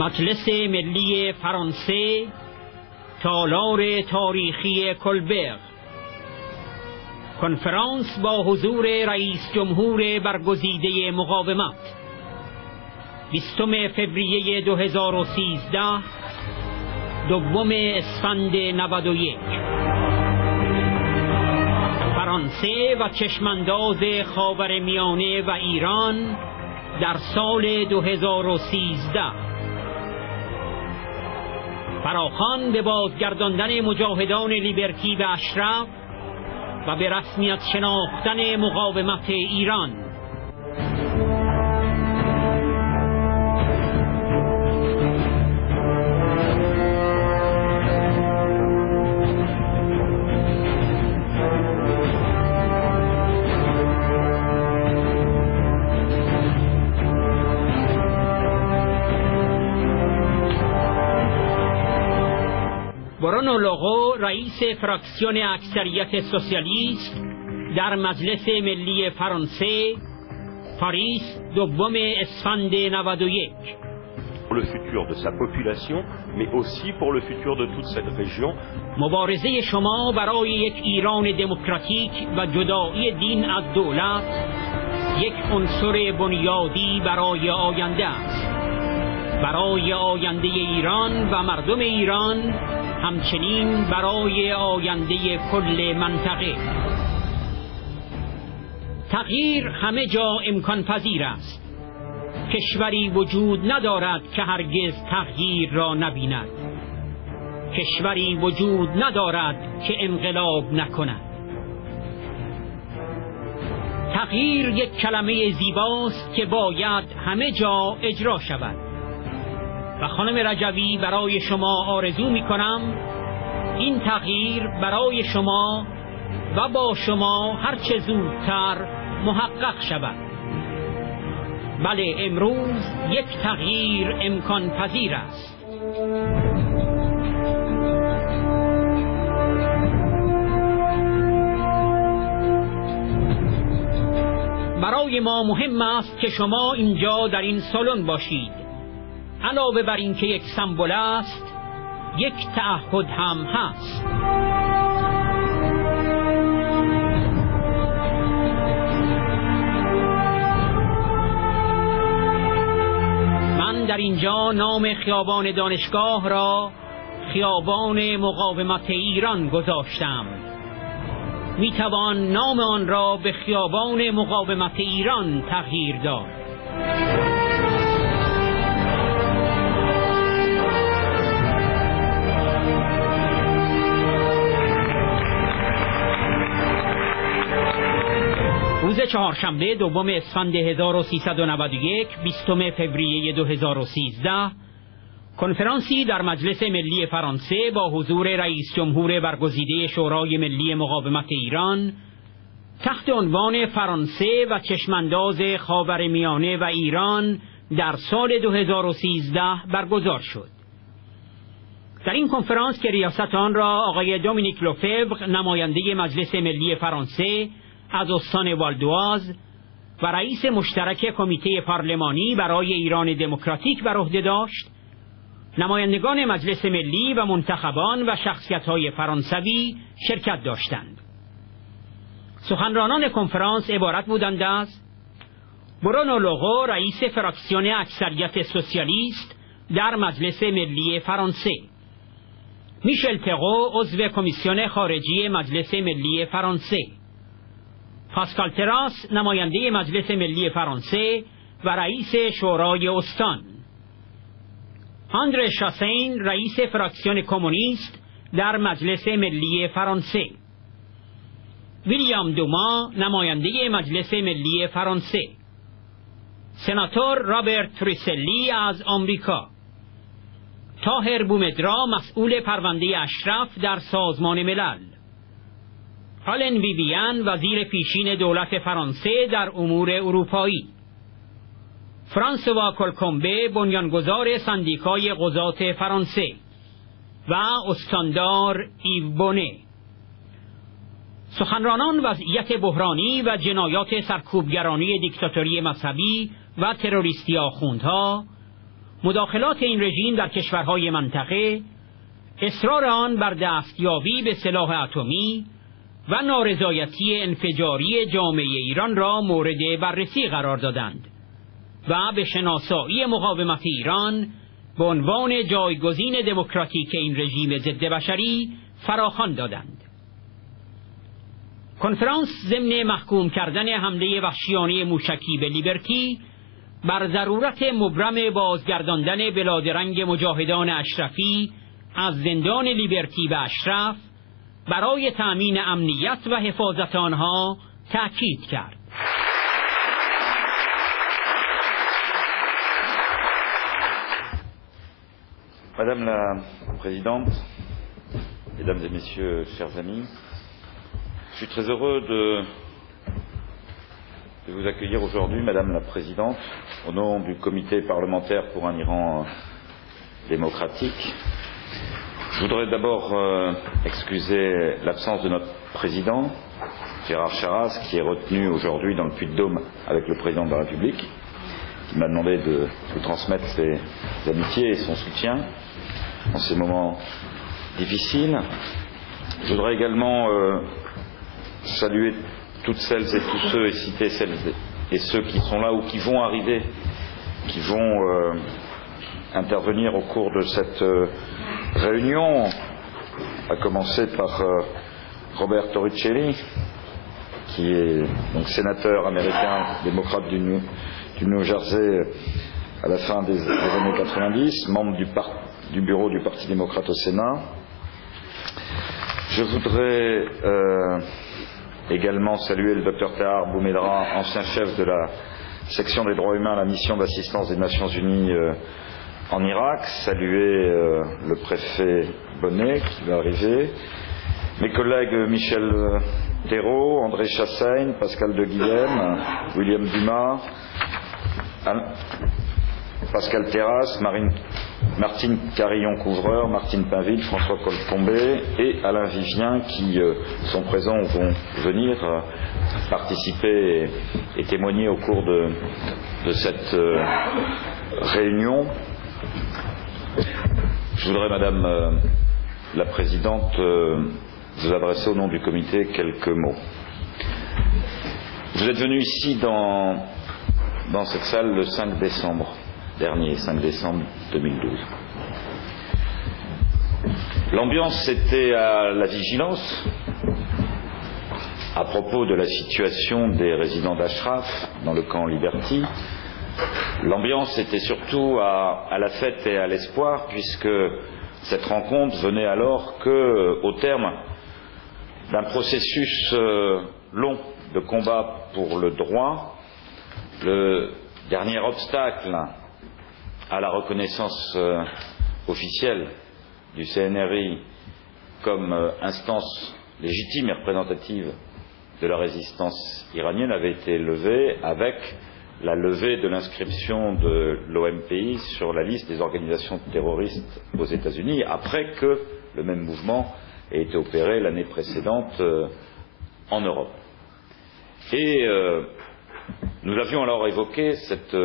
مجلس ملی فرانسه، تالار تاریخی کلبرگ. کنفرانس با حضور رئیس جمهور برگزیده مقاومت 20 فوریه 2013 دوم اسفند 91. فرانسه و چشمانداز خاورمیانه و ایران در سال 2013. فراخوان به بازگرداندن مجاهدان لیبرتی و اشرف و به رسمیت شناختن مقاومت ایران. برونو لوغو، رئیس فراکسیون اکثریت سوسیالیست در مجلس ملی فرانسه، پاریس، دوم اسفند 91. Pour le futur de sa population, mais aussi pour le futur de toute cette région. مبارزه شما برای یک ایران دموکراتیک و جدایی دین از دولت یک عنصر بنیادی برای آینده است. برای آینده ایران و مردم ایران، همچنین برای آینده کل منطقه. تغییر همه جا امکان پذیر است. کشوری وجود ندارد که هرگز تغییر را نبیند. کشوری وجود ندارد که انقلاب نکند. تغییر یک کلمه زیباست که باید همه جا اجرا شود. و خانم رجوی، برای شما آرزو می کنم این تغییر برای شما و با شما هرچه زودتر محقق شود. بله، امروز یک تغییر امکان پذیر است. برای ما مهم است که شما اینجا در این سالن باشید. علاوه بر این که یک سمبل است، یک تعهد هم هست. من در اینجا نام خیابان دانشگاه را خیابان مقاومت ایران گذاشتم. می توان نام آن را به خیابان مقاومت ایران تغییر داد. روز چهارشنبه دوم اسفند 1391 20 فوریه 2013 کنفرانسی در مجلس ملی فرانسه با حضور رئیس جمهور برگزیده شورای ملی مقاومت ایران تحت عنوان فرانسه و چشمانداز خاورمیانه و ایران در سال 2013 برگزار شد. در این کنفرانس که ریاست آن را آقای دومینیک لوفبر، نماینده مجلس ملی فرانسه از استان والدواز و رئیس مشترک کمیته پارلمانی برای ایران دموکراتیک بر عهده داشت، نمایندگان مجلس ملی و منتخبان و شخصیت‌های فرانسوی شرکت داشتند. سخنرانان کنفرانس عبارت بودند از برونو لوغو، رئیس فراکسیون اکثریت سوسیالیست در مجلس ملی فرانسه، میشل تقو، عضو کمیسیون خارجی مجلس ملی فرانسه، پاسکال تراس، نماینده مجلس ملی فرانسه و رئیس شورای استان، آندره شاسین، رئیس فراکسیون کمونیست در مجلس ملی فرانسه، ویلیام دوما، نماینده مجلس ملی فرانسه، سناتور رابرت تریسلی از آمریکا، طاهر بومدرا، مسئول پرونده اشرف در سازمان ملل، آلن ویویان، وزیر پیشین دولت فرانسه در امور اروپایی، فرانسوا کلکومبه، بنیانگذار سندیکای قضات فرانسه و استاندار ایو بونه. سخنرانان وضعیت بحرانی و جنایات سرکوبگرانی دیکتاتوری مذهبی و تروریستی آخوندها، مداخلات این رژیم در کشورهای منطقه، اصرار آن بر دستیابی به سلاح اتمی و نارضایتی انفجاری جامعه ایران را مورد بررسی قرار دادند و به شناسایی مقاومت ایران به عنوان جایگزین دموکراتیک این رژیم ضد بشری فراخوان دادند. کنفرانس ضمن محکوم کردن حمله وحشیانه موشکی به لیبرتی بر ضرورت مبرم بازگرداندن بلادرنگ مجاهدان اشرفی از زندان لیبرتی به اشرف برای تأمین امنیت و حفاظت آنها تأکید کرد. Madame la Présidente, Mesdames et Messieurs, chers amis, je suis très heureux de vous accueillir aujourd'hui, Madame la Présidente, au nom du Comité parlementaire pour un Iran démocratique. Je voudrais d'abord excuser l'absence de notre Président, Gérard Charras, qui est retenu aujourd'hui dans le Puy-de-Dôme avec le Président de la République, qui m'a demandé de vous transmettre ses amitiés et son soutien en ces moments difficiles. Je voudrais également saluer toutes celles et tous ceux et citer celles et ceux qui sont là ou qui vont arriver, qui vont intervenir au cours de cette réunion, à commencer par Robert Torricelli, qui est donc sénateur américain démocrate du New Jersey à la fin des années 90, membre du bureau du Parti démocrate au Sénat. Je voudrais également saluer le Dr Tahar Boumedra, ancien chef de la section des droits humains à la mission d'assistance des Nations Unies en Irak, saluer le préfet Bonnet qui va arriver, mes collègues Michel Thérault, André Chassaigne, Pascal de Guilhem, William Dumas, Pascal Terrasse, Martine Carillon-Couvreur, Martine Pinville, François Colcombé et Alain Vivien qui sont présents ou vont venir participer et témoigner au cours de cette réunion. Je voudrais, Madame la Présidente, vous adresser au nom du comité quelques mots. Vous êtes venu ici dans cette salle le 5 décembre dernier, 5 décembre 2012. L'ambiance était à la vigilance à propos de la situation des résidents d'Ashraf dans le camp Liberty. L'ambiance était surtout à la fête et à l'espoir, puisque cette rencontre venait alors qu'au terme d'un processus long de combat pour le droit, le dernier obstacle à la reconnaissance officielle du CNRI comme instance légitime et représentative de la résistance iranienne avait été levé avec la levée de l'inscription de l'OMPI sur la liste des organisations terroristes aux États-Unis, après que le même mouvement ait été opéré l'année précédente en Europe. Et nous avions alors évoqué cette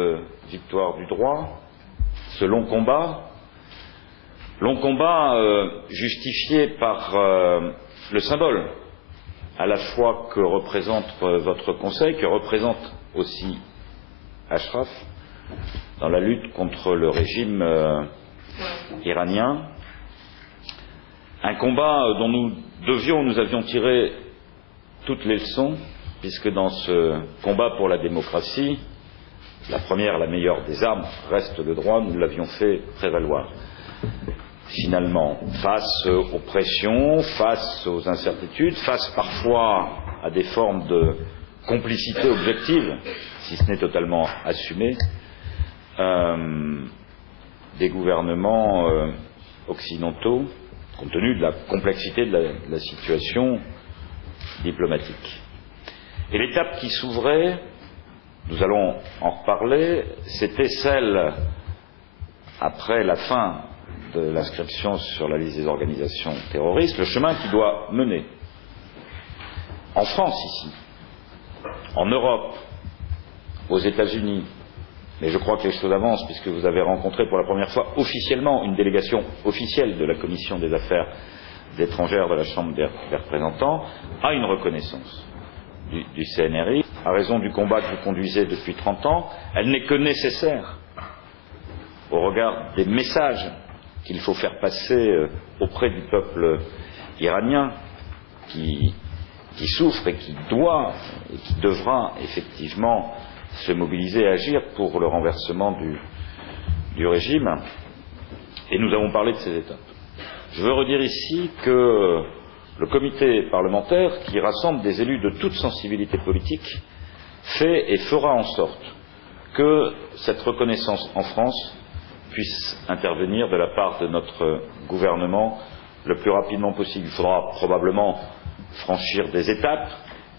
victoire du droit, ce long combat justifié par le symbole à la fois que représente votre Conseil, que représente aussi Ashraf dans la lutte contre le régime iranien. Un combat dont nous avions tiré toutes les leçons, puisque dans ce combat pour la démocratie, la première, la meilleure des armes reste le droit, nous l'avions fait prévaloir. Finalement, face aux pressions, face aux incertitudes, face parfois à des formes de complicité objective, si ce n'est totalement assumée, des gouvernements occidentaux, compte tenu de la complexité de la situation diplomatique. Et l'étape qui s'ouvrait, nous allons en reparler, c'était celle, après la fin de l'inscription sur la liste des organisations terroristes, le chemin qui doit mener en France ici, en Europe, aux États-Unis, mais je crois que les choses avancent puisque vous avez rencontré pour la première fois officiellement une délégation officielle de la Commission des Affaires étrangères de la Chambre des représentants, à une reconnaissance du CNRI, à raison du combat que vous conduisez depuis 30 ans. Elle n'est que nécessaire au regard des messages qu'il faut faire passer auprès du peuple iranien qui souffre et qui doit et qui devra effectivement se mobiliser et agir pour le renversement du régime. Et nous avons parlé de ces étapes. Je veux redire ici que le comité parlementaire, qui rassemble des élus de toute sensibilité politique, fait et fera en sorte que cette reconnaissance en France puisse intervenir de la part de notre gouvernement le plus rapidement possible. Il faudra probablement franchir des étapes,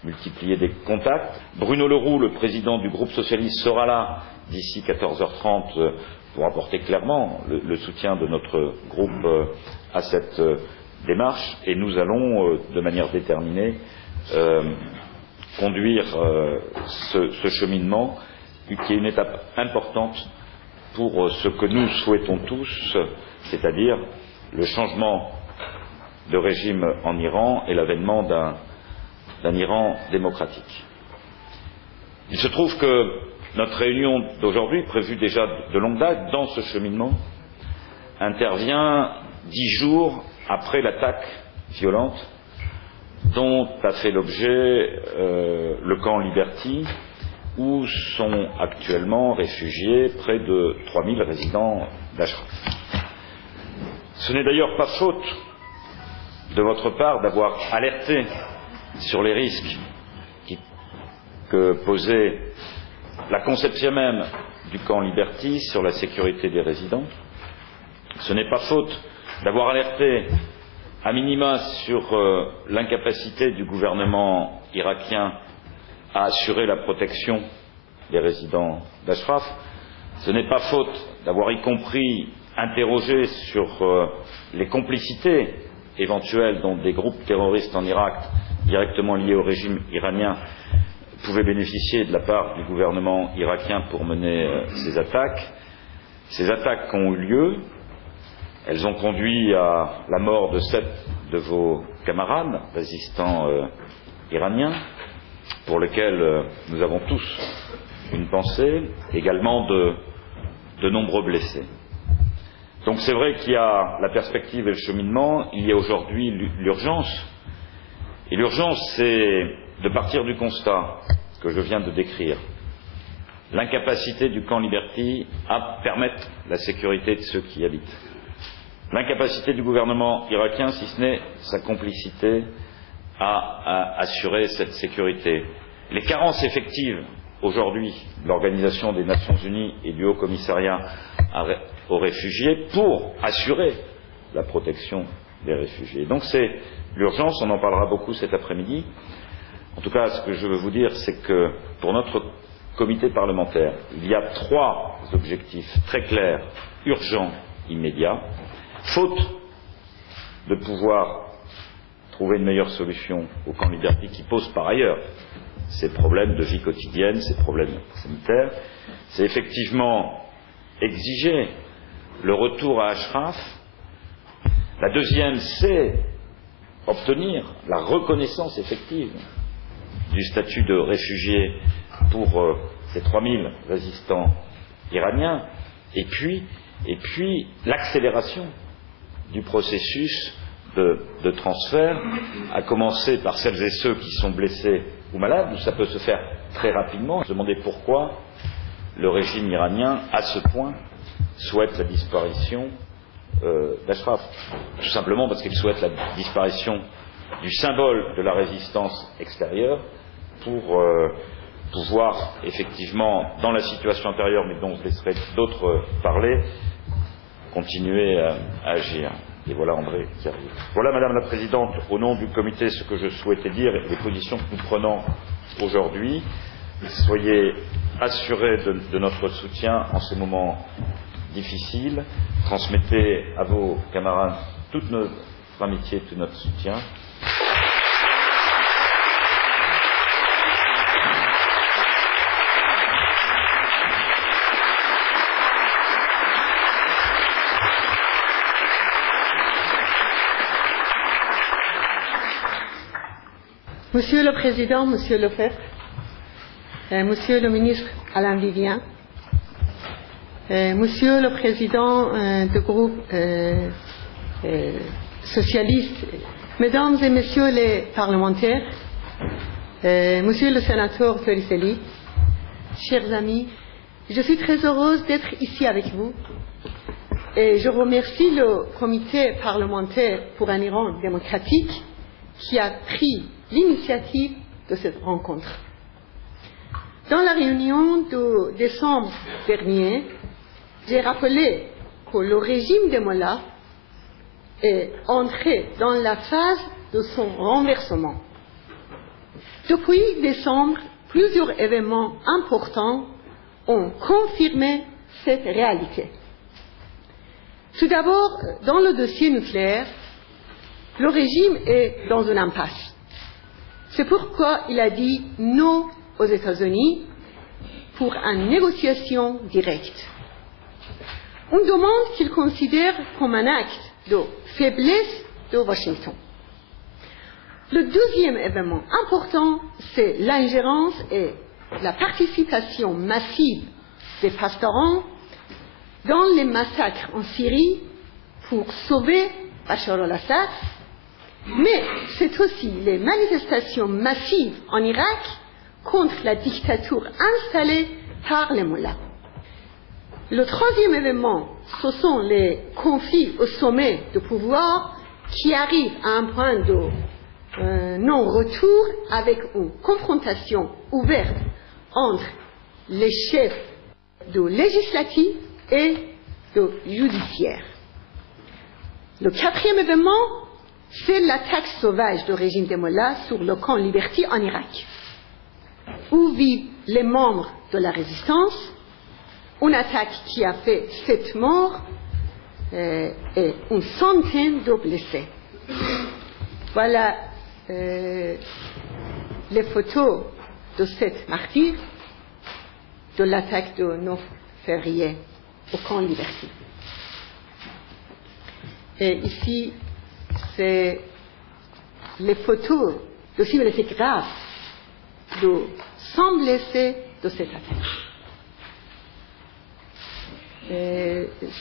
multiplier des contacts. Bruno Leroux, le président du groupe socialiste, sera là d'ici 14h30 pour apporter clairement le soutien de notre groupe à cette démarche, et nous allons de manière déterminée conduire ce cheminement qui est une étape importante pour ce que nous souhaitons tous, c'est-à-dire le changement de régime en Iran et l'avènement d'un Iran démocratique. Il se trouve que notre réunion d'aujourd'hui, prévue déjà de longue date dans ce cheminement, intervient 10 jours après l'attaque violente dont a fait l'objet le camp Liberty, où sont actuellement réfugiés près de 3000 résidents d'Ashraf. Ce n'est d'ailleurs pas faute de votre part d'avoir alerté sur les risques que posait la conception même du camp Liberty sur la sécurité des résidents. Ce n'est pas faute d'avoir alerté à minima sur l'incapacité du gouvernement irakien à assurer la protection des résidents d'Ashraf. Ce n'est pas faute d'avoir y compris interrogé sur les complicités éventuelles dont des groupes terroristes en Irak directement liés au régime iranien pouvaient bénéficier de la part du gouvernement irakien pour mener ces attaques. Ces attaques ont eu lieu. Elles ont conduit à la mort de 7 de vos camarades résistants iraniens, pour lesquels nous avons tous une pensée, également de nombreux blessés. Donc c'est vrai qu'il y a la perspective et le cheminement, il y a aujourd'hui l'urgence. Et l'urgence, c'est de partir du constat que je viens de décrire. L'incapacité du camp Liberty à permettre la sécurité de ceux qui y habitent. L'incapacité du gouvernement irakien, si ce n'est sa complicité, à assurer cette sécurité. Les carences effectives aujourd'hui de l'Organisation des Nations Unies et du Haut Commissariat aux réfugiés pour assurer la protection des réfugiés. Donc c'est l'urgence, on en parlera beaucoup cet après-midi. En tout cas, ce que je veux vous dire, c'est que pour notre comité parlementaire, il y a 3 objectifs très clairs, urgents, immédiats. Faute de pouvoir trouver une meilleure solution au camp Liberty, qui pose par ailleurs ces problèmes de vie quotidienne, ces problèmes sanitaires, c'est effectivement exiger le retour à Ashraf. La deuxième, c'est obtenir la reconnaissance effective du statut de réfugié pour ces 3000 résistants iraniens, et puis l'accélération du processus de transfert, à commencer par celles et ceux qui sont blessés ou malades, où ça peut se faire très rapidement. Se demander pourquoi le régime iranien, à ce point, souhaite la disparition d'Ashraf. Tout simplement parce qu'il souhaite la disparition du symbole de la résistance extérieure pour pouvoir effectivement, dans la situation antérieure, mais dont je laisserai d'autres parler, continuer à agir. Et voilà André qui arrive. Voilà, Madame la Présidente, au nom du comité, ce que je souhaitais dire et les positions que nous prenons aujourd'hui. Soyez assurés de notre soutien en ces moments difficiles. Transmettez à vos camarades toute notre amitié, tout notre soutien. Monsieur le Président, Monsieur Lefebvre, Monsieur le Ministre Alain Vivien, Monsieur le Président du groupe socialiste, Mesdames et Messieurs les parlementaires, Monsieur le Sénateur Torricelli, chers amis, je suis très heureuse d'être ici avec vous et je remercie le comité parlementaire pour un Iran démocratique qui a pris l'initiative de cette rencontre. Dans la réunion de décembre dernier, j'ai rappelé que le régime des Mollahs est entré dans la phase de son renversement. Depuis décembre, plusieurs événements importants ont confirmé cette réalité. Tout d'abord, dans le dossier nucléaire, le régime est dans une impasse. C'est pourquoi il a dit non aux États-Unis pour une négociation directe. Une demande qu'il considère comme un acte de faiblesse de Washington. Le deuxième événement important, c'est l'ingérence et la participation massive des pastoraux dans les massacres en Syrie pour sauver Bachar al-Assad, mais c'est aussi les manifestations massives en Irak contre la dictature installée par les Mollahs. Le troisième événement, ce sont les conflits au sommet du pouvoir qui arrivent à un point de non-retour avec une confrontation ouverte entre les chefs du législatif et du judiciaire. Le quatrième événement, c'est l'attaque sauvage du régime des Mollahs sur le camp Liberty en Irak, où vivent les membres de la résistance, une attaque qui a fait 7 morts et une centaine de blessés. Voilà les photos de cette martyre de l'attaque de 9 février au camp Liberty. Et ici, c'est les photos de ces blessés graves de 100 blessés de cette attaque.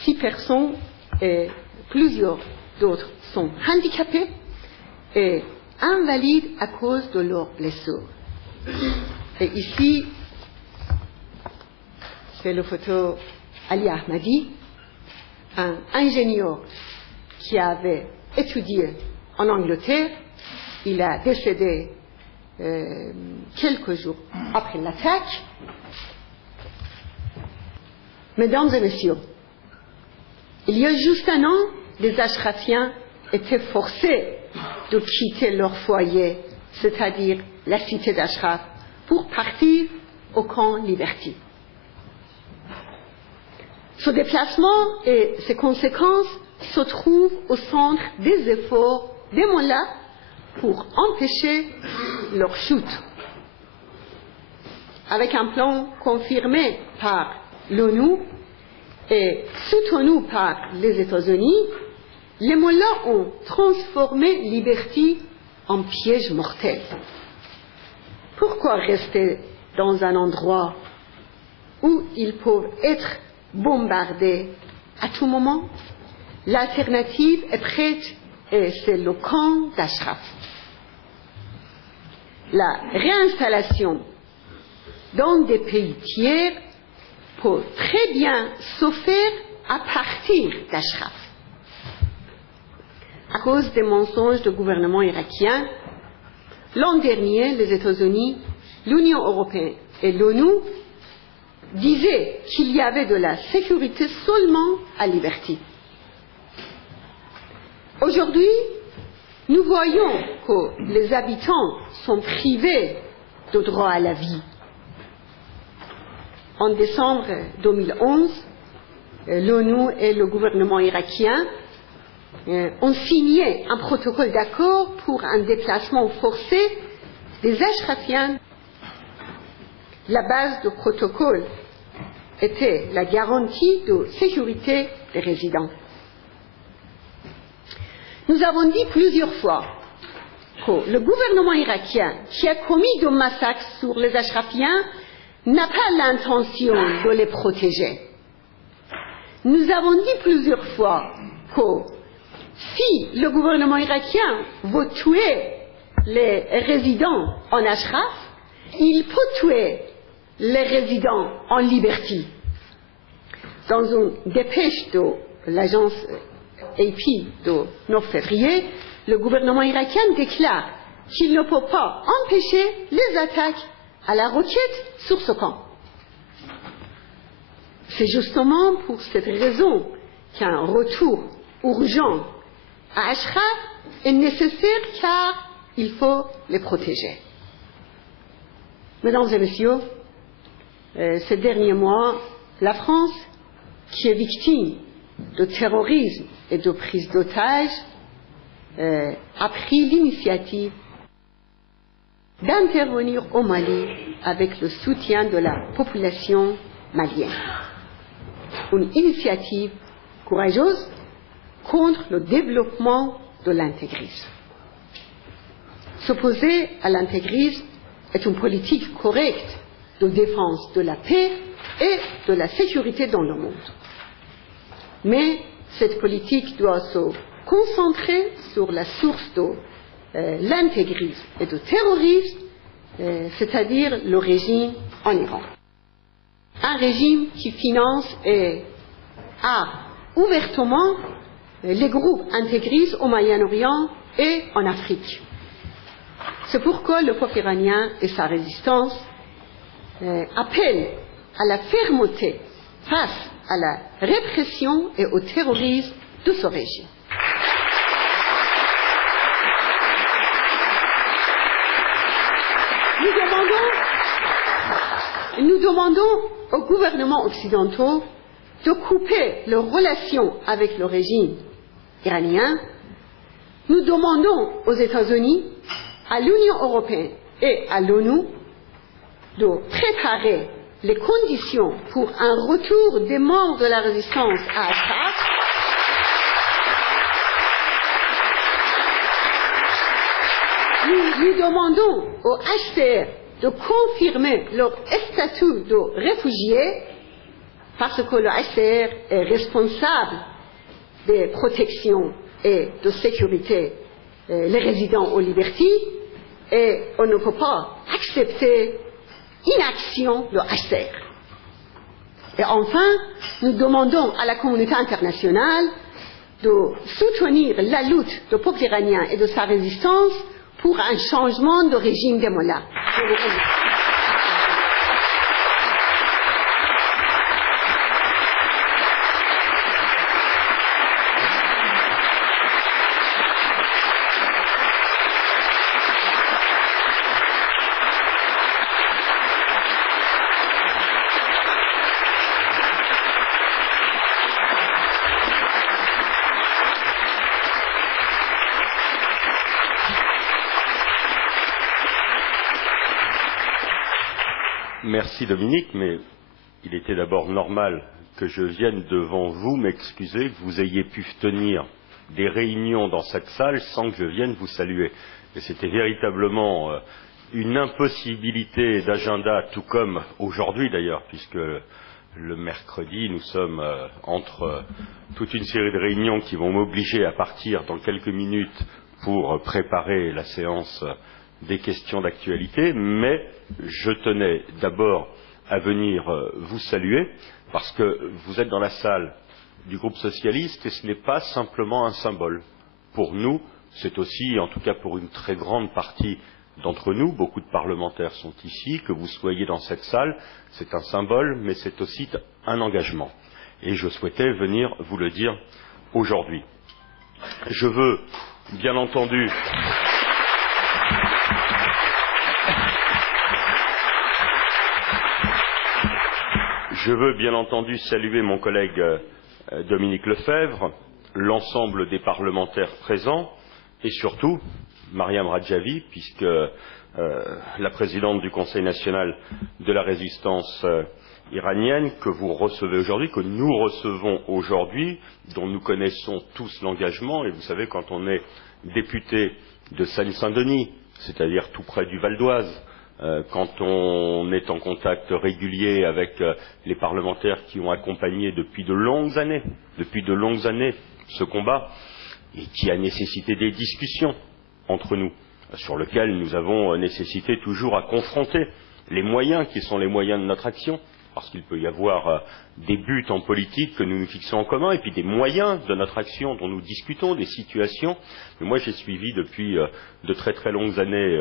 6 personnes et plusieurs d'autres sont handicapés et invalides à cause de leurs blessures. Et ici, c'est la photo Ali Ahmadi, un ingénieur qui avait étudié en Angleterre. Il a décédé quelques jours après l'attaque. Mesdames et messieurs, il y a juste un an, les Ashrafiens étaient forcés de quitter leur foyer, c'est-à-dire la cité d'Ashraf, pour partir au camp Liberty. Ce déplacement et ses conséquences se trouvent au centre des efforts des Mollahs pour empêcher leur chute. Avec un plan confirmé par l'ONU et soutenu par les États-Unis, les Mollahs ont transformé Liberty en piège mortel. Pourquoi rester dans un endroit où ils peuvent être bombardés à tout moment? L'alternative est prête et c'est le camp d'Ashraf. La réinstallation dans des pays tiers peut très bien se faire à partir d'Ashraf. À cause des mensonges du gouvernement irakien, l'an dernier, les États-Unis, l'Union européenne et l'ONU disaient qu'il y avait de la sécurité seulement à Liberty. Aujourd'hui, nous voyons que les habitants sont privés de droit à la vie. En décembre 2011, l'ONU et le gouvernement irakien ont signé un protocole d'accord pour un déplacement forcé des Ashrafiens. La base du protocole était la garantie de sécurité des résidents. Nous avons dit plusieurs fois que le gouvernement irakien qui a commis de massacres sur les Ashrafiens n'a pas l'intention de les protéger. Nous avons dit plusieurs fois que si le gouvernement irakien veut tuer les résidents en Ashraf, il peut tuer les résidents en Liberty. Dans une dépêche de l'agence AP de 9 février, le gouvernement irakien déclare qu'il ne peut pas empêcher les attaques à la roquette sur ce camp. C'est justement pour cette raison qu'un retour urgent à Ashraf est nécessaire car il faut les protéger. Mesdames et messieurs, ces derniers mois, la France, qui est victime de terrorisme et de prise d'otages, a pris l'initiative d'intervenir au Mali avec le soutien de la population malienne. Une initiative courageuse contre le développement de l'intégrisme. S'opposer à l'intégrisme est une politique correcte de défense de la paix et de la sécurité dans le monde. Mais cette politique doit se concentrer sur la source de l'intégrisme et du terrorisme, c'est-à-dire le régime en Iran. Un régime qui finance et a ouvertement les groupes intégristes au Moyen-Orient et en Afrique. C'est pourquoi le peuple iranien et sa résistance appellent à la fermeté face à la répression et au terrorisme de ce régime. Nous demandons aux gouvernements occidentaux de couper leurs relations avec le régime iranien. Nous demandons aux États-Unis, à l'Union européenne et à l'ONU de préparer les conditions pour un retour des membres de la résistance à Ashraf. Nous demandons au HCR de confirmer leur statut de réfugiés parce que le HCR est responsable des protections et de sécurité les résidents aux Liberty et on ne peut pas accepter inaction de HCR. Et enfin, nous demandons à la communauté internationale de soutenir la lutte du peuple iranien et de sa résistance pour un changement de régime des mollahs. Merci Dominique, mais il était d'abord normal que je vienne devant vous m'excuser que vous ayez pu tenir des réunions dans cette salle sans que je vienne vous saluer. Et c'était véritablement une impossibilité d'agenda, tout comme aujourd'hui d'ailleurs, puisque le mercredi nous sommes entre toute une série de réunions qui vont m'obliger à partir dans quelques minutes pour préparer la séance des questions d'actualité, mais je tenais d'abord à venir vous saluer parce que vous êtes dans la salle du groupe socialiste et ce n'est pas simplement un symbole. Pour nous, c'est aussi, en tout cas pour une très grande partie d'entre nous, beaucoup de parlementaires sont ici, que vous soyez dans cette salle, c'est un symbole, mais c'est aussi un engagement. Et je souhaitais venir vous le dire aujourd'hui. Je veux, bien entendu, saluer mon collègue Dominique Lefebvre, l'ensemble des parlementaires présents et surtout Mariam Radjavi, puisque la présidente du Conseil national de la résistance iranienne que vous recevez aujourd'hui, que nous recevons aujourd'hui, dont nous connaissons tous l'engagement, et vous savez, quand on est député de Seine-Saint-Denis, c'est-à-dire tout près du Val d'Oise, quand on est en contact régulier avec les parlementaires qui ont accompagné depuis de longues années ce combat, et qui a nécessité des discussions entre nous, sur lesquelles nous avons nécessité toujours à confronter les moyens qui sont les moyens de notre action, parce qu'il peut y avoir des buts en politique que nous nous fixons en commun, et puis des moyens de notre action dont nous discutons, des situations. Mais moi, j'ai suivi depuis de très très longues années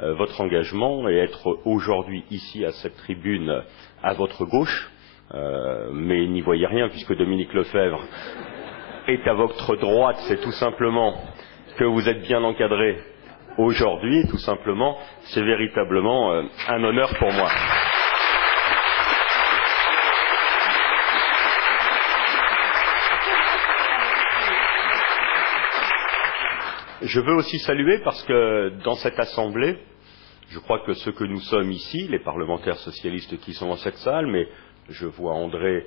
votre engagement, et être aujourd'hui ici à cette tribune à votre gauche, mais n'y voyez rien puisque Dominique Lefebvre est à votre droite, c'est tout simplement que vous êtes bien encadré aujourd'hui, tout simplement, c'est véritablement un honneur pour moi. Je veux aussi saluer, parce que dans cette assemblée, je crois que ceux que nous sommes ici, les parlementaires socialistes qui sont dans cette salle, mais je vois André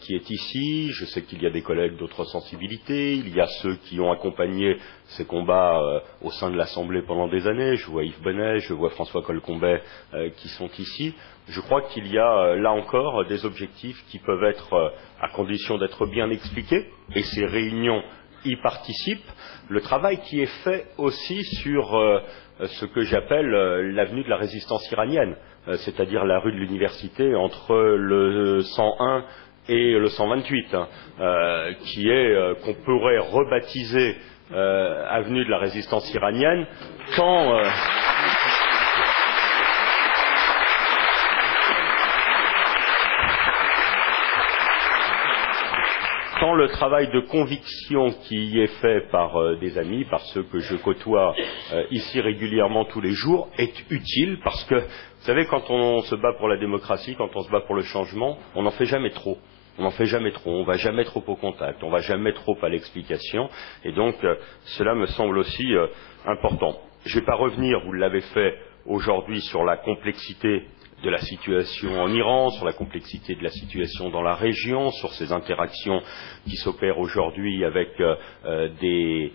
qui est ici, je sais qu'il y a des collègues d'autres sensibilités, il y a ceux qui ont accompagné ces combats au sein de l'Assemblée pendant des années, je vois Yves Bonnet, je vois François Colcombet qui sont ici. Je crois qu'il y a là encore des objectifs qui peuvent être, à condition d'être bien expliqués, et ces réunions y participent. Le travail qui est fait aussi sur ce que j'appelle l'avenue de la résistance iranienne, c'est-à-dire la rue de l'Université entre le 101 et le 128, qui est qu'on pourrait rebaptiser avenue de la résistance iranienne, tant le travail de conviction qui y est fait par des amis, par ceux que je côtoie ici régulièrement tous les jours, est utile, parce que, vous savez, quand on se bat pour la démocratie, quand on se bat pour le changement, on n'en fait jamais trop. On n'en fait jamais trop, on va jamais trop au contact, on va jamais trop à l'explication, et donc cela me semble aussi important. Je ne vais pas revenir, vous l'avez fait aujourd'hui, sur la complexité de la situation en Iran, sur la complexité de la situation dans la région, sur ces interactions qui s'opèrent aujourd'hui avec des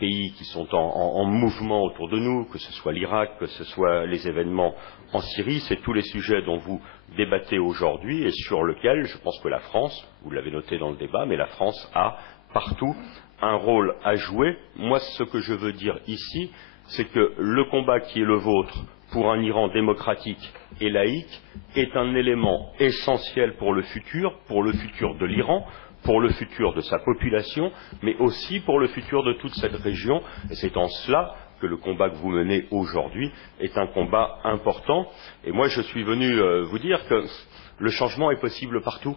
pays qui sont en mouvement autour de nous, que ce soit l'Irak, que ce soit les événements en Syrie. C'est tous les sujets dont vous débattez aujourd'hui et sur lesquels je pense que la France, vous l'avez noté dans le débat, mais la France a partout un rôle à jouer. Moi, ce que je veux dire ici, c'est que le combat qui est le vôtre pour un Iran démocratique et laïque est un élément essentiel pour le futur de l'Iran, pour le futur de sa population, mais aussi pour le futur de toute cette région. Et c'est en cela que le combat que vous menez aujourd'hui est un combat important. Et moi, je suis venu vous dire que le changement est possible partout.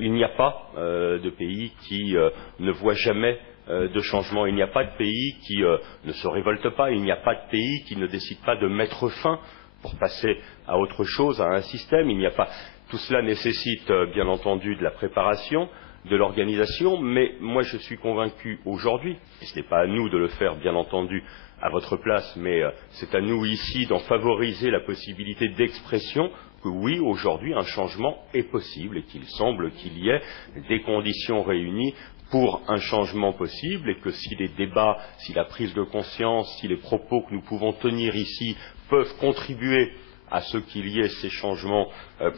Il n'y a pas de pays qui ne voit jamais de changement. Il n'y a pas de pays qui ne se révolte pas. Il n'y a pas de pays qui ne décide pas de mettre fin pour passer à autre chose, à un système. Il n'y a pas. Tout cela nécessite bien entendu de la préparation, de l'organisation, mais moi je suis convaincu aujourd'hui, et ce n'est pas à nous de le faire bien entendu à votre place, mais c'est à nous ici d'en favoriser la possibilité d'expression, que oui, aujourd'hui un changement est possible et qu'il semble qu'il y ait des conditions réunies pour un changement possible, et que si les débats, si la prise de conscience, si les propos que nous pouvons tenir ici peuvent contribuer à ce qu'il y ait ces changements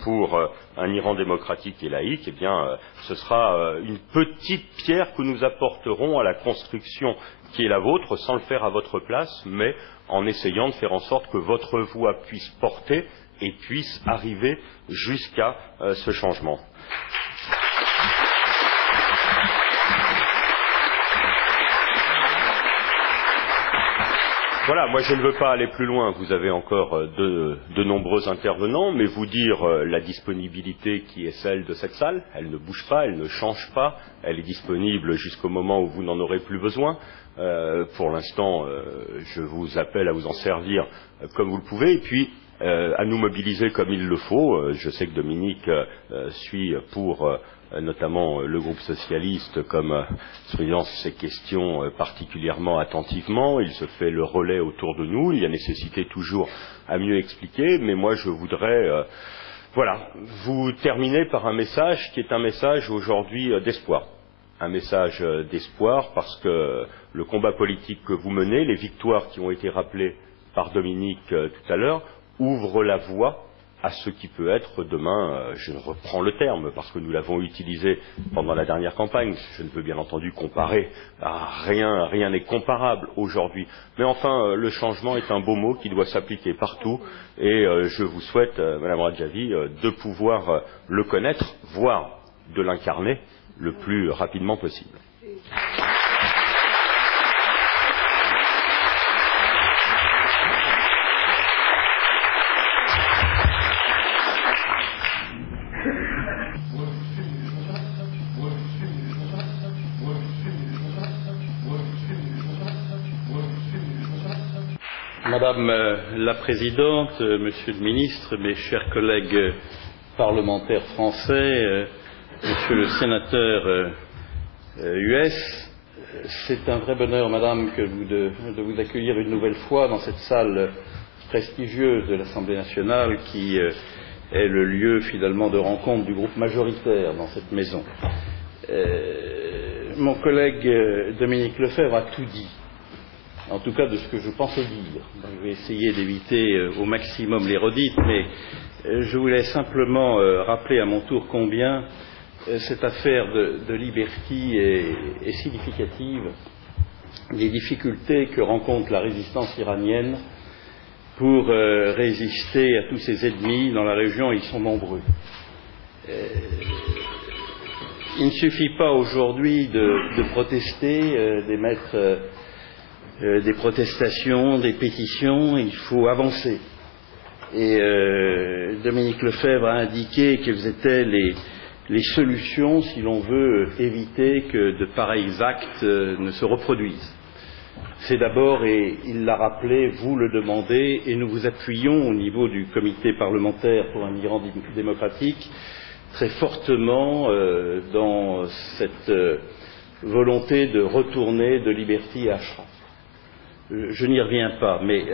pour un Iran démocratique et laïque, eh bien, ce sera une petite pierre que nous apporterons à la construction qui est la vôtre, sans le faire à votre place, mais en essayant de faire en sorte que votre voix puisse porter et puisse arriver jusqu'à ce changement. Voilà, moi je ne veux pas aller plus loin, vous avez encore de nombreux intervenants, mais vous dire la disponibilité qui est celle de cette salle, elle ne bouge pas, elle ne change pas, elle est disponible jusqu'au moment où vous n'en aurez plus besoin. Pour l'instant, je vous appelle à vous en servir comme vous le pouvez, et puis à nous mobiliser comme il le faut. Je sais que Dominique suit pour notamment le groupe socialiste comme suivant ces questions particulièrement attentivement. Il se fait le relais autour de nous. Il y a nécessité toujours à mieux expliquer, mais moi je voudrais vous terminer par un message qui est un message aujourd'hui d'espoir. un message d'espoir, parce que le combat politique que vous menez, les victoires qui ont été rappelées par Dominique tout à l'heure, ouvrent la voie à ce qui peut être demain, je reprends le terme parce que nous l'avons utilisé pendant la dernière campagne, je ne peux bien entendu comparer à rien n'est comparable aujourd'hui, mais enfin le changement est un beau mot qui doit s'appliquer partout et je vous souhaite, Madame Radjavi, de pouvoir le connaître, voire de l'incarner le plus rapidement possible. Madame la Présidente, Monsieur le Ministre, mes chers collègues parlementaires français, Monsieur le Sénateur US, c'est un vrai bonheur, Madame, de vous accueillir une nouvelle fois dans cette salle prestigieuse de l'Assemblée nationale qui est le lieu finalement de rencontre du groupe majoritaire dans cette maison. Mon collègue Dominique Lefebvre a tout dit. En tout cas de ce que je pensais dire. Je vais essayer d'éviter au maximum les redites, mais je voulais simplement rappeler à mon tour combien cette affaire de Liberty est significative des difficultés que rencontre la résistance iranienne pour résister à tous ses ennemis dans la région, ils sont nombreux. Il ne suffit pas aujourd'hui de protester, d'émettre des protestations, des pétitions, il faut avancer. Et Dominique Lefebvre a indiqué quelles étaient les solutions si l'on veut éviter que de pareils actes ne se reproduisent. C'est d'abord, et il l'a rappelé, vous le demandez, et nous vous appuyons au niveau du comité parlementaire pour un Iran démocratique très fortement dans cette volonté de retourner de Liberty à Ashraf. Je n'y reviens pas, mais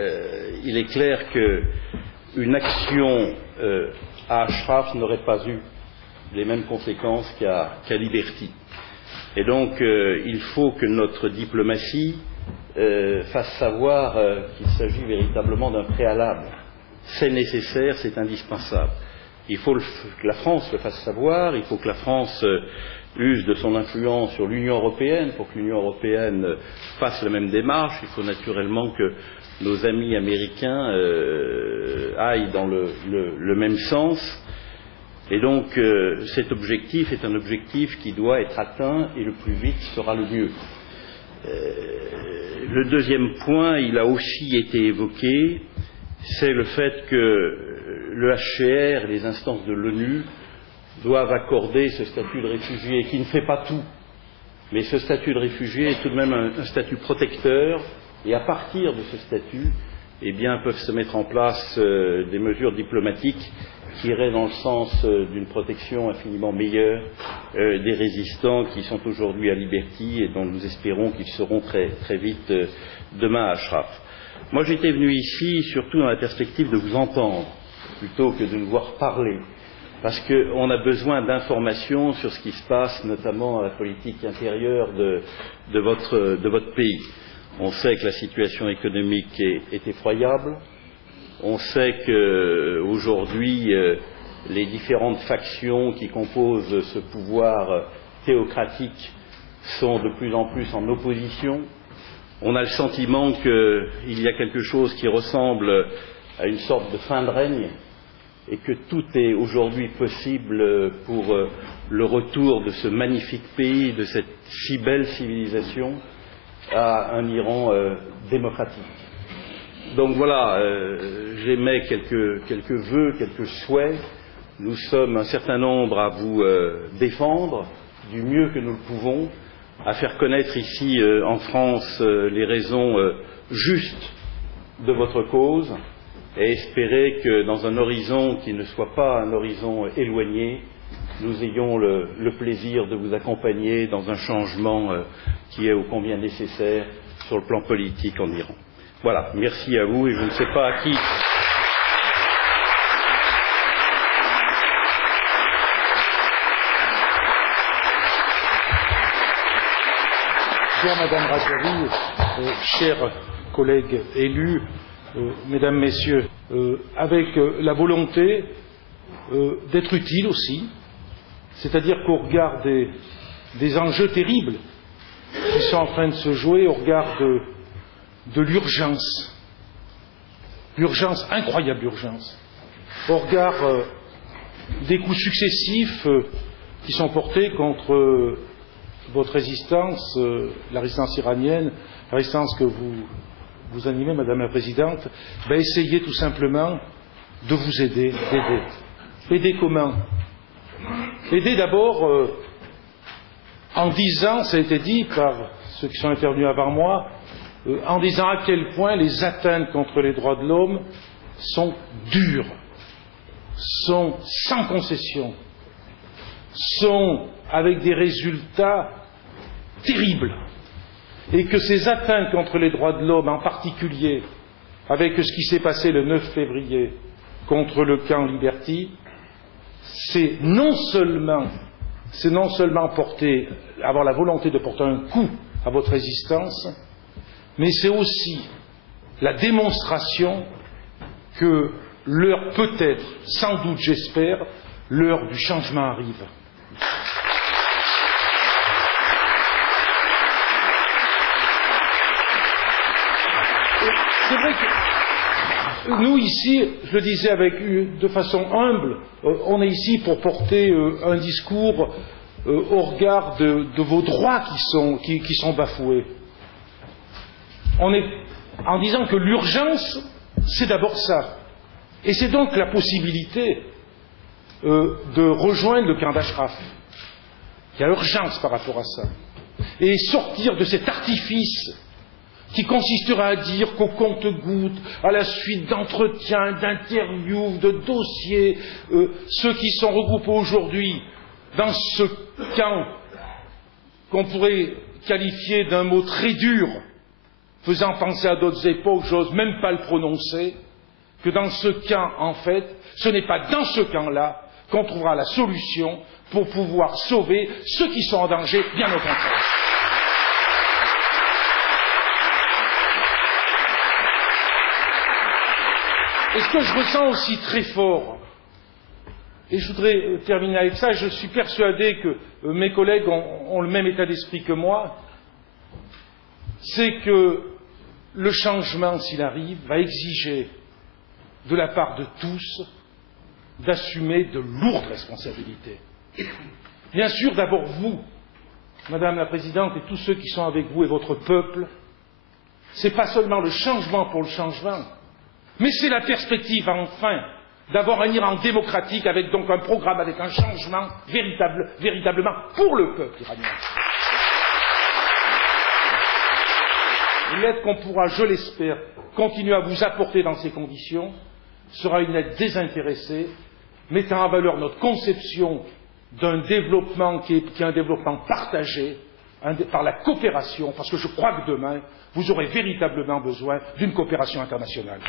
il est clair qu'une action à Ashraf n'aurait pas eu les mêmes conséquences qu'à Liberty. Et donc, il faut que notre diplomatie fasse savoir qu'il s'agit véritablement d'un préalable. C'est nécessaire, c'est indispensable. Il faut que la France le fasse savoir, il faut que la France use de son influence sur l'Union européenne pour que l'Union européenne fasse la même démarche. Il faut naturellement que nos amis américains aillent dans le même sens. Et donc cet objectif est un objectif qui doit être atteint et le plus vite sera le mieux. Le deuxième point, il a aussi été évoqué, c'est le fait que le HCR, les instances de l'ONU, doivent accorder ce statut de réfugié, qui ne fait pas tout. Mais ce statut de réfugié est tout de même un statut protecteur, et à partir de ce statut, eh bien, peuvent se mettre en place des mesures diplomatiques qui iraient dans le sens d'une protection infiniment meilleure des résistants qui sont aujourd'hui à Liberty et dont nous espérons qu'ils seront très, très vite demain à Ashraf. Moi, j'étais venu ici surtout dans la perspective de vous entendre, plutôt que de nous voir parler, parce qu'on a besoin d'informations sur ce qui se passe, notamment à la politique intérieure de votre pays. On sait que la situation économique est effroyable. On sait qu'aujourd'hui, les différentes factions qui composent ce pouvoir théocratique sont de plus en plus en opposition. On a le sentiment qu'il y a quelque chose qui ressemble à une sorte de fin de règne et que tout est aujourd'hui possible pour le retour de ce magnifique pays, de cette si belle civilisation, à un Iran démocratique. Donc voilà, j'émets quelques vœux, quelques souhaits. Nous sommes un certain nombre à vous défendre du mieux que nous le pouvons, à faire connaître ici en France les raisons justes de votre cause et espérer que dans un horizon qui ne soit pas un horizon éloigné, nous ayons le plaisir de vous accompagner dans un changement qui est ô combien nécessaire sur le plan politique en Iran. Voilà, merci à vous et je ne sais pas à qui. Bonsoir Madame Rajavi, chers collègues élus, Mesdames, Messieurs, avec la volonté d'être utile aussi, c'est-à-dire qu'au regard des enjeux terribles qui sont en train de se jouer, au regard de l'urgence, incroyable urgence, au regard des coups successifs qui sont portés contre votre résistance, la résistance iranienne, la résistance que vous animez, Madame la Présidente, essayez tout simplement de vous aider, d'aider. Aider comment? Aider d'abord en disant, ça a été dit par ceux qui sont intervenus avant moi, en disant à quel point les atteintes contre les droits de l'homme sont dures, sont sans concession, sont avec des résultats terribles, et que ces atteintes contre les droits de l'homme, en particulier avec ce qui s'est passé le 9 février contre le camp Liberty, c'est non seulement avoir la volonté de porter un coup à votre résistance, mais c'est aussi la démonstration que l'heure peut-être, sans doute j'espère, l'heure du changement arrive. C'est vrai que nous ici, je le disais de façon humble, on est ici pour porter un discours au regard de vos droits qui sont bafoués. On est en disant que l'urgence, c'est d'abord ça. Et c'est donc la possibilité de rejoindre le camp d'Ashraf. Il y a urgence par rapport à ça. Et sortir de cet artifice qui consistera à dire qu'au compte-gouttes, à la suite d'entretiens, d'interviews, de dossiers, ceux qui sont regroupés aujourd'hui dans ce camp qu'on pourrait qualifier d'un mot très dur, faisant penser à d'autres époques, j'ose même pas le prononcer, que dans ce camp, en fait, ce n'est pas dans ce camp-là qu'on trouvera la solution pour pouvoir sauver ceux qui sont en danger, bien au contraire. Et ce que je ressens aussi très fort, et je voudrais terminer avec ça, je suis persuadé que mes collègues ont le même état d'esprit que moi, c'est que le changement, s'il arrive, va exiger de la part de tous d'assumer de lourdes responsabilités. Bien sûr, d'abord vous, Madame la Présidente, et tous ceux qui sont avec vous et votre peuple, ce n'est pas seulement le changement pour le changement, mais c'est la perspective, enfin, d'avoir un Iran démocratique avec donc un programme, avec un changement véritablement pour le peuple iranien. L'aide qu'on pourra, je l'espère, continuer à vous apporter dans ces conditions sera une aide désintéressée, mettant en valeur notre conception d'un développement qui est un développement partagé par la coopération, parce que je crois que demain, vous aurez véritablement besoin d'une coopération internationale.